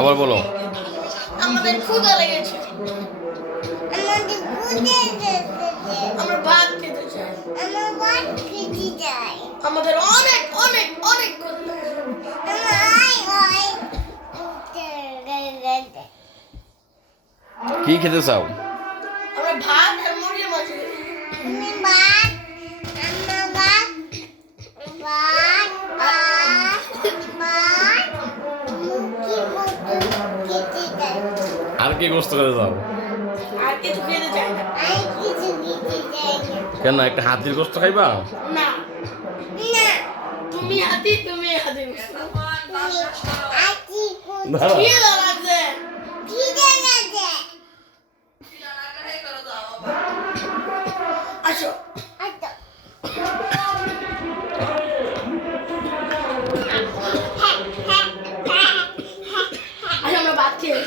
আবার বলো। আমাদের ক্ষুধা লেগেছে। আমরা ভাত খেতে চাই। আমাদের অনেক অনেক অনেক ক্ষুধা লেগেছে। কি খেতে চাও? আমরা ভাত আর মুরগির মাংস খেতে চাই। আর কি গোস্ত খেতে চাও? আর কিছু খেতে চাই না। কেন, একটা হাতির গোস্ত খাইবা? না না, তুমি হাতি, তুমি হাতি গোস্ত। দাঁড়া। খিদে লাগছে। আসো। আচ্ছা আমরা ভাত খেয়ে